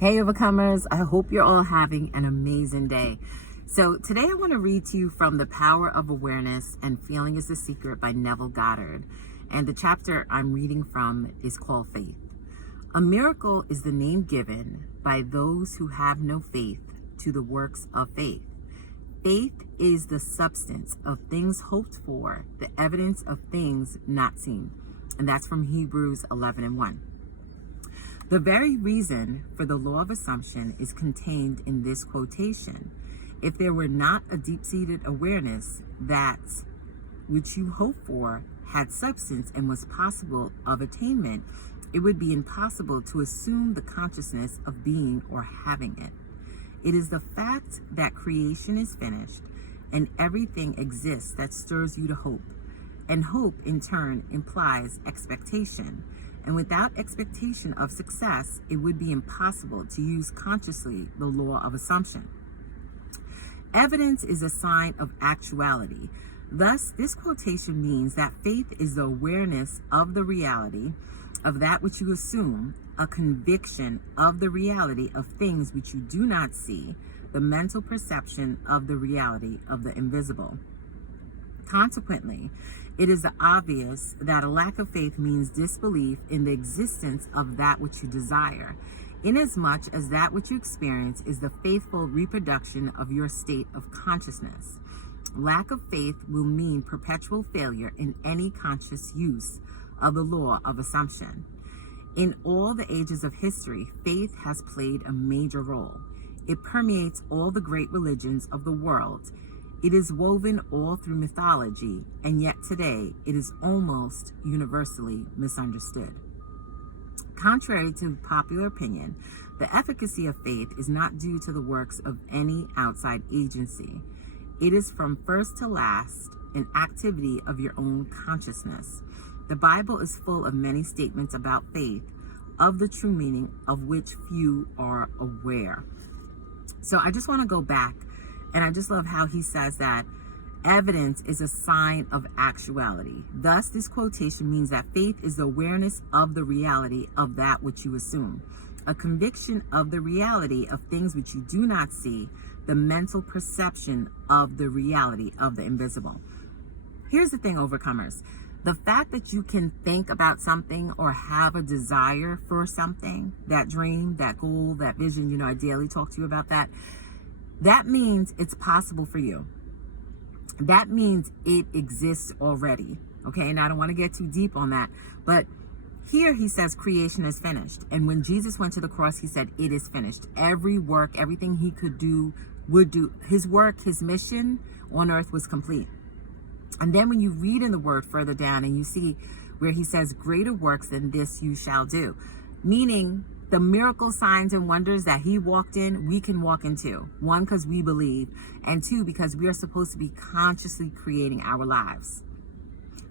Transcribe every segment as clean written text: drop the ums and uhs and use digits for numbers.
Hey, overcomers. I hope you're all having an amazing day. So today I want to read to you from The Power of Awareness and Feeling is the Secret by Neville Goddard. And the chapter I'm reading from is called Faith. A miracle is the name given by those who have no faith to the works of faith. Faith is the substance of things hoped for, the evidence of things not seen. And that's from Hebrews 11:1. The very reason for the law of assumption is contained in this quotation. If there were not a deep-seated awareness that which you hope for had substance and was possible of attainment, it would be impossible to assume the consciousness of being or having it. It is the fact that creation is finished and everything exists that stirs you to hope. And hope, in turn, implies expectation. And without expectation of success, it would be impossible to use consciously the law of assumption. Evidence is a sign of actuality. Thus, this quotation means that faith is the awareness of the reality of that which you assume, a conviction of the reality of things which you do not see, the mental perception of the reality of the invisible. Consequently, it is obvious that a lack of faith means disbelief in the existence of that which you desire, inasmuch as that which you experience is the faithful reproduction of your state of consciousness. Lack of faith will mean perpetual failure in any conscious use of the law of assumption. In all the ages of history, faith has played a major role. It permeates all the great religions of the world. It is woven all through mythology, and yet today it is almost universally misunderstood. Contrary to popular opinion, the efficacy of faith is not due to the works of any outside agency. It is from first to last an activity of your own consciousness. The Bible is full of many statements about faith, of the true meaning of which few are aware. So I just want to go back. And I just love how he says that evidence is a sign of actuality. Thus, this quotation means that faith is the awareness of the reality of that which you assume, a conviction of the reality of things which you do not see, the mental perception of the reality of the invisible. Here's the thing, overcomers. The fact that you can think about something or have a desire for something, that dream, that goal, that vision, I daily talk to you about that. That means it's possible for you. That means it exists already. Okay, and I don't want to get too deep on that. But here he says creation is finished. And when Jesus went to the cross, he said, it is finished. Every work, everything he could do, would do. His work, his mission on earth was complete. And then when you read in the word further down and you see where he says, greater works than this you shall do. Meaning, the miracle signs and wonders that he walked in, we can walk into. One, because we believe, and two, because we are supposed to be consciously creating our lives.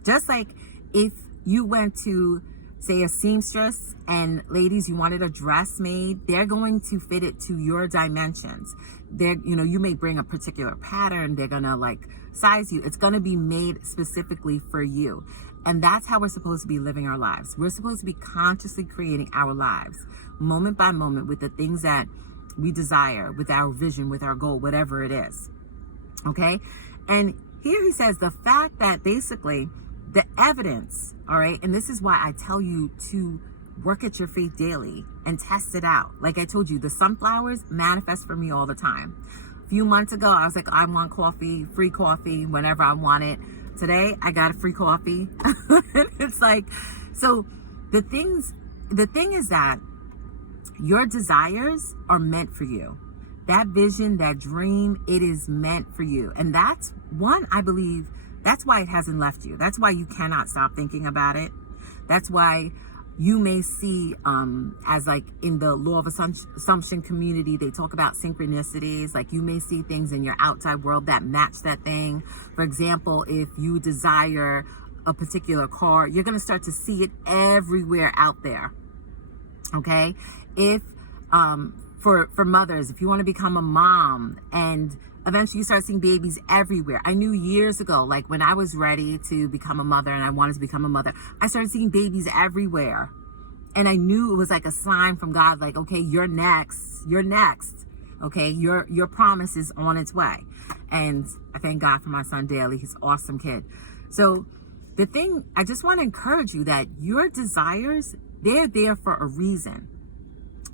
Just like if you went to, say, a seamstress and ladies, you wanted a dress made, they're going to fit it to your dimensions. You may bring a particular pattern, they're gonna size you. It's gonna be made specifically for you. And that's how we're supposed to be living our lives. We're supposed to be consciously creating our lives, moment by moment, with the things that we desire, with our vision, with our goal, whatever it is. Okay? And here he says the fact that basically the evidence, all right, and this is why I tell you to work at your faith daily and test it out. Like I told you, the sunflowers manifest for me all the time. A few months ago, I was like, I want coffee, free coffee, whenever I want it. Today, I got a free coffee. It's so the thing is that your desires are meant for you. That vision, that dream, it is meant for you. And that's one, I believe, that's why it hasn't left you. That's why you cannot stop thinking about it. That's why you may see, as in the law of assumption community, they talk about synchronicities. You may see things in your outside world that match that thing. For example, if you desire a particular car, you're going to start to see it everywhere out there. Okay? If, for mothers, if you want to become a mom and eventually you start seeing babies everywhere. I knew years ago, when I was ready to become a mother and I wanted to become a mother, I started seeing babies everywhere. And I knew it was like a sign from God, like, okay, you're next. You're next. Okay, your promise is on its way. And I thank God for my son Daly. He's an awesome kid. So the thing, I just want to encourage you that your desires, they're there for a reason.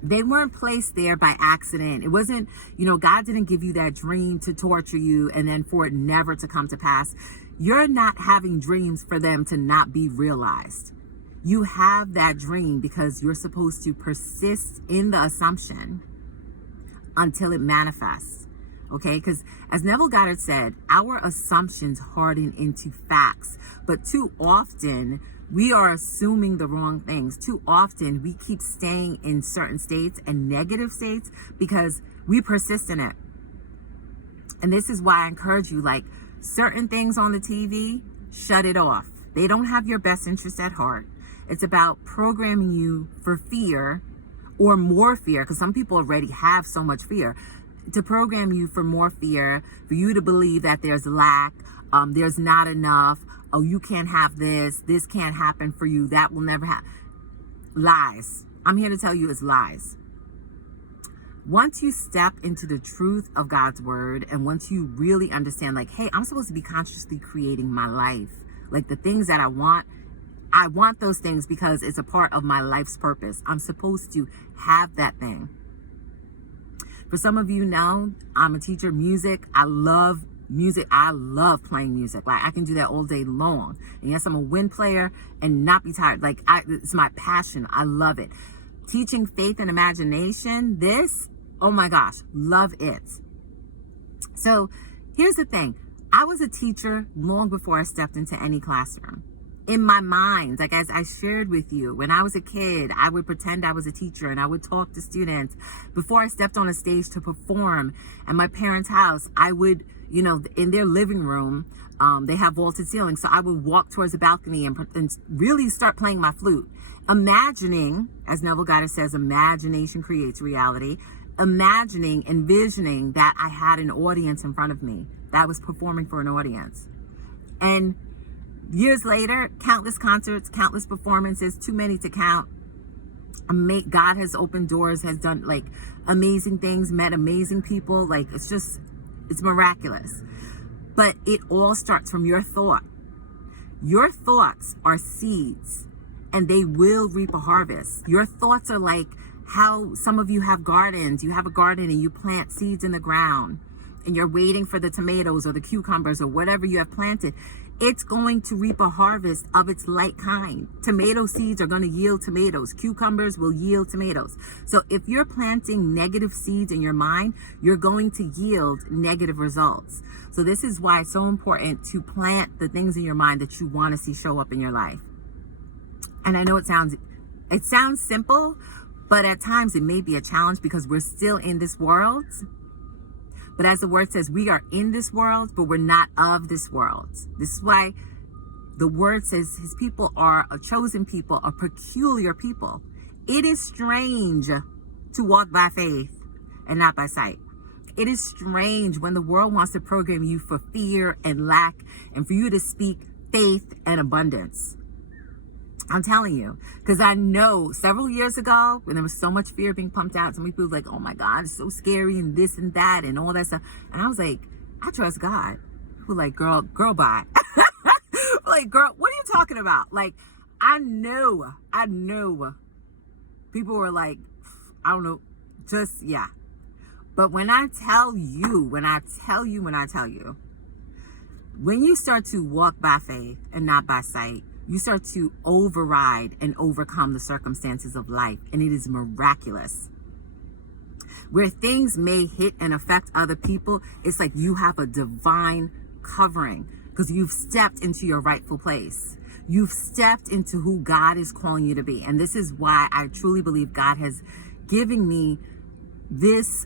They weren't placed there by accident. It wasn't, God didn't give you that dream to torture you and then for it never to come to pass. You're not having dreams for them to not be realized. You have that dream because you're supposed to persist in the assumption until it manifests. Okay, because as Neville Goddard said, our assumptions harden into facts, but too often we are assuming the wrong things. Too often we keep staying in certain states and negative states because we persist in it. And this is why I encourage you, like certain things on the TV, shut it off. They don't have your best interest at heart. It's about programming you for fear or more fear, because some people already have so much fear, to program you for more fear, for you to believe that there's lack, there's not enough, oh, you can't have this can't happen for you, that will never happen. Lies. I'm here to tell you it's lies. Once you step into the truth of God's word, and once you really understand, like, hey, I'm supposed to be consciously creating my life, like the things that I want those things because it's a part of my life's purpose. I'm supposed to have that thing. For some of you know, I'm a teacher of music. I love music. I love playing music. Like I can do that all day long. And yes, I'm a wind player and not be tired. Like it's my passion. I love it. Teaching faith and imagination, oh my gosh, love it. So here's the thing. I was a teacher long before I stepped into any classroom. In my mind, like as I shared with you, when I was a kid, I would pretend I was a teacher and I would talk to students. Before I stepped on a stage to perform at my parents' house, I would, in their living room, they have vaulted ceilings. So I would walk towards the balcony and really start playing my flute. Imagining, as Neville Goddard says, imagination creates reality. Envisioning that I had an audience in front of me, that I was performing for an audience. And years later, countless concerts, countless performances, too many to count. God has opened doors, has done like amazing things, met amazing people. Like it's miraculous. But it all starts from your thought. Your thoughts are seeds and they will reap a harvest. Your thoughts are like how some of you have gardens. You have a garden and you plant seeds in the ground and you're waiting for the tomatoes or the cucumbers or whatever you have planted. It's going to reap a harvest of its like kind. Tomato seeds are going to yield tomatoes. Cucumbers will yield tomatoes. So if you're planting negative seeds in your mind, you're going to yield negative results. So this is why it's so important to plant the things in your mind that you want to see show up in your life. And I know it sounds simple, but at times it may be a challenge because we're still in this world. But as the word says, we are in this world, but we're not of this world. This is why the word says his people are a chosen people, a peculiar people. It is strange to walk by faith and not by sight. It is strange when the world wants to program you for fear and lack and for you to speak faith and abundance. I'm telling you, because I know several years ago when there was so much fear being pumped out, so many people were like, oh my God, it's so scary and this and that and all that stuff. And I was like, I trust God. People were like, girl, bye. Like, girl, what are you talking about? Like, I knew. People were like, I don't know, yeah. But when I tell you, when you start to walk by faith and not by sight, you start to override and overcome the circumstances of life, and it is miraculous. Where things may hit and affect other people, it's like you have a divine covering because you've stepped into your rightful place. You've stepped into who God is calling you to be. And this is why I truly believe God has given me this,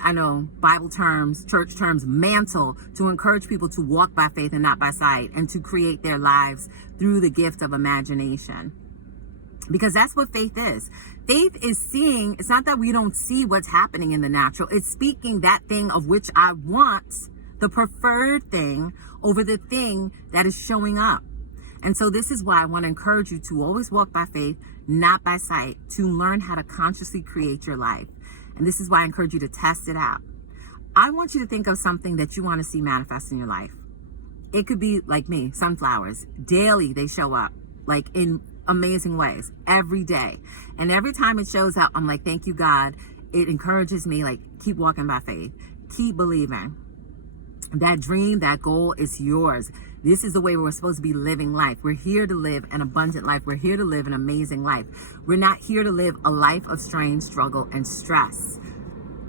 I know Bible terms, church terms, mantle to encourage people to walk by faith and not by sight and to create their lives through the gift of imagination. Because that's what faith is. Faith is seeing, it's not that we don't see what's happening in the natural. It's speaking that thing of which I want, the preferred thing, over the thing that is showing up. And so this is why I want to encourage you to always walk by faith, not by sight, to learn how to consciously create your life. And this is why I encourage you to test it out. I want you to think of something that you want to see manifest in your life. It could be like me, sunflowers. Daily they show up, like in amazing ways, every day. And every time it shows up, I'm like, thank you, God. It encourages me, like, keep walking by faith. Keep believing. That dream, that goal is yours. This is the way we're supposed to be living life. We're here to live an abundant life. We're here to live an amazing life. We're not here to live a life of strain, struggle, and stress.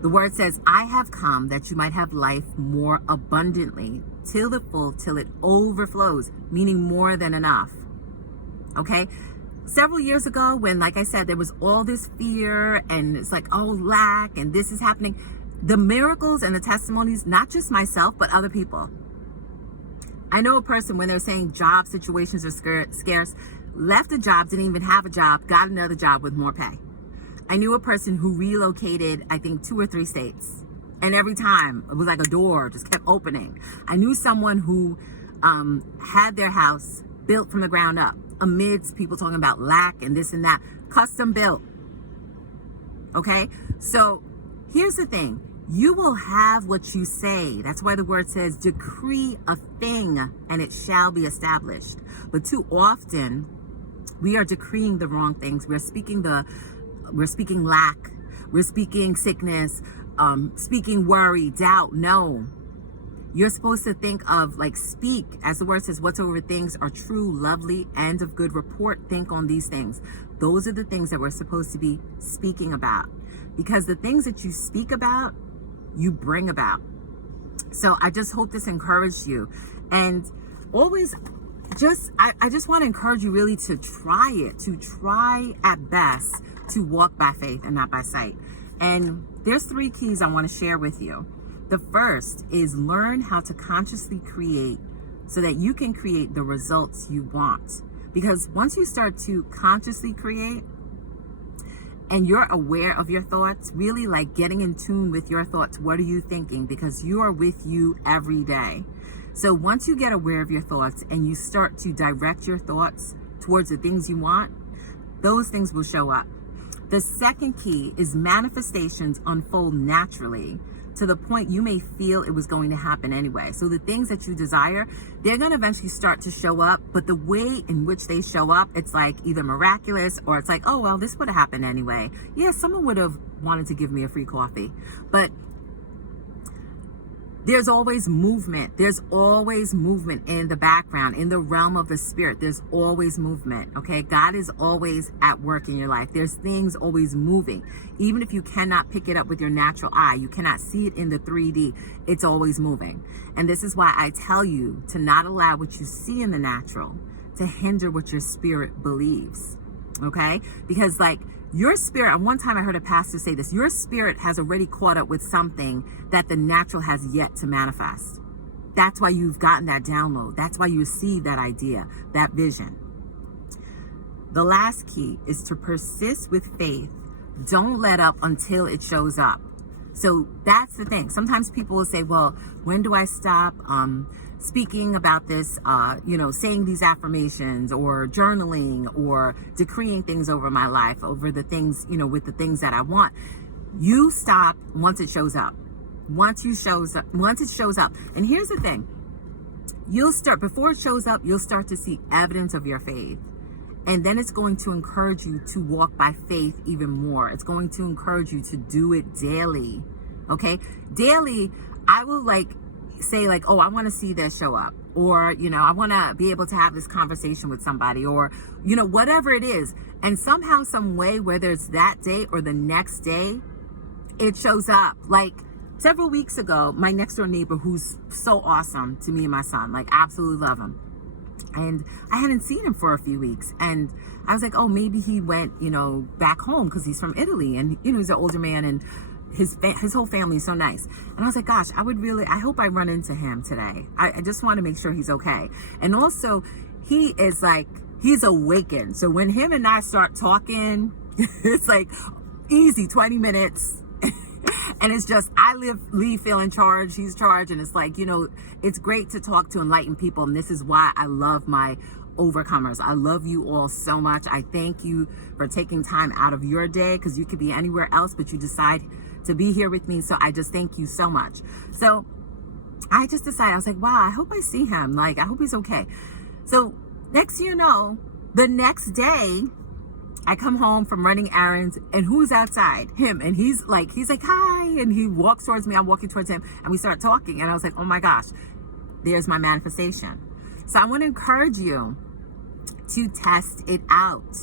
The word says, I have come that you might have life more abundantly, till the full, till it overflows, meaning more than enough. Okay? Several years ago, when, like I said, there was all this fear and it's like, oh, lack, and this is happening. The miracles and the testimonies, not just myself, but other people. I know a person, when they're saying job situations are scarce, left a job, didn't even have a job, got another job with more pay. I knew a person who relocated, I think, 2 or 3 states. And every time it was like a door just kept opening. I knew someone who had their house built from the ground up amidst people talking about lack and this and that, custom built. Okay, so here's the thing. You will have what you say. That's why the word says, decree a thing and it shall be established. But too often we are decreeing the wrong things. We're speaking lack. We're speaking sickness, speaking worry, doubt. No, you're supposed to think of, like, speak, as the word says, whatsoever things are true, lovely, and of good report, think on these things. Those are the things that we're supposed to be speaking about, because the things that you speak about, you bring about. So I just hope this encouraged you. And always I just want to encourage you really to try it, to try at best to walk by faith and not by sight. And there's 3 keys I want to share with you. The first is learn how to consciously create so that you can create the results you want. Because once you start to consciously create and you're aware of your thoughts, really like getting in tune with your thoughts, what are you thinking? Because you are with you every day. So once you get aware of your thoughts and you start to direct your thoughts towards the things you want, those things will show up. The second key is manifestations unfold naturally to the point you may feel it was going to happen anyway. So the things that you desire, they're going to eventually start to show up, but the way in which they show up, it's like either miraculous or it's like, oh, well, this would have happened anyway. Yeah, someone would have wanted to give me a free coffee. But there's always movement. There's always movement in the background, in the realm of the spirit. There's always movement, okay? God is always at work in your life. There's things always moving. Even if you cannot pick it up with your natural eye, you cannot see it in the 3D, it's always moving. And this is why I tell you to not allow what you see in the natural to hinder what your spirit believes, okay? Because like, your spirit, and one time I heard a pastor say this, your spirit has already caught up with something that the natural has yet to manifest. That's why you've gotten that download. That's why you received that idea, that vision. The last key is to persist with faith. Don't let up until it shows up. So that's the thing. Sometimes people will say, well, when do I stop speaking about this, saying these affirmations or journaling or decreeing things over my life, over the things, with the things that I want? You stop once it shows up. Once it shows up. And here's the thing. Before it shows up, you'll start to see evidence of your faith. And then it's going to encourage you to walk by faith even more. It's going to encourage you to do it daily. Okay? Daily, I will say oh, I want to see that show up, or I want to be able to have this conversation with somebody, or whatever it is, and somehow, some way, whether it's that day or the next day, it shows up. Like several weeks ago, my next door neighbor, who's so awesome to me and my son, absolutely love him, and I hadn't seen him for a few weeks, and I was like, oh, maybe he went back home because he's from Italy, and he's an older man, and his whole family is so nice. And I was like, gosh, I hope I run into him today. I just want to make sure he's okay. And also, he's awakened. So when him and I start talking, it's easy 20 minutes. And it's just, I leave feeling charged, he's charged. And it's it's great to talk to enlightened people. And this is why I love my overcomers. I love you all so much. I thank you for taking time out of your day, because you could be anywhere else, but you decide to be here with me. So I just thank you so much. So I just decided, I was like, wow, I hope I see him. Like, I hope he's okay. So next thing you know, the next day, I come home from running errands, and who's outside? Him. And he's like, hi. And he walks towards me. I'm walking towards him, and we start talking. And I was like, oh my gosh, there's my manifestation. So I want to encourage you to test it out.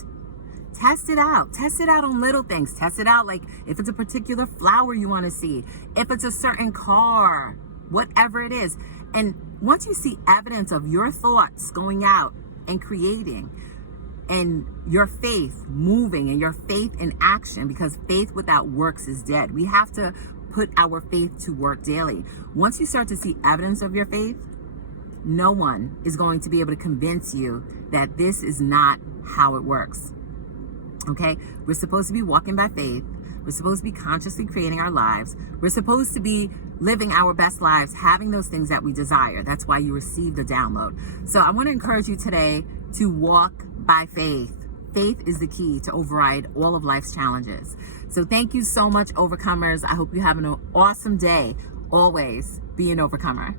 Test it out. Test it out on little things. Test it out, like if it's a particular flower you want to see, if it's a certain car, whatever it is. And once you see evidence of your thoughts going out and creating, and your faith moving, and your faith in action, because faith without works is dead. We have to put our faith to work daily. Once you start to see evidence of your faith, no one is going to be able to convince you that this is not how it works. Okay? We're supposed to be walking by faith. We're supposed to be consciously creating our lives. We're supposed to be living our best lives, having those things that we desire. That's why you received a download. So I want to encourage you today to walk by faith. Faith is the key to override all of life's challenges. So thank you so much, overcomers. I hope you have an awesome day. Always be an overcomer.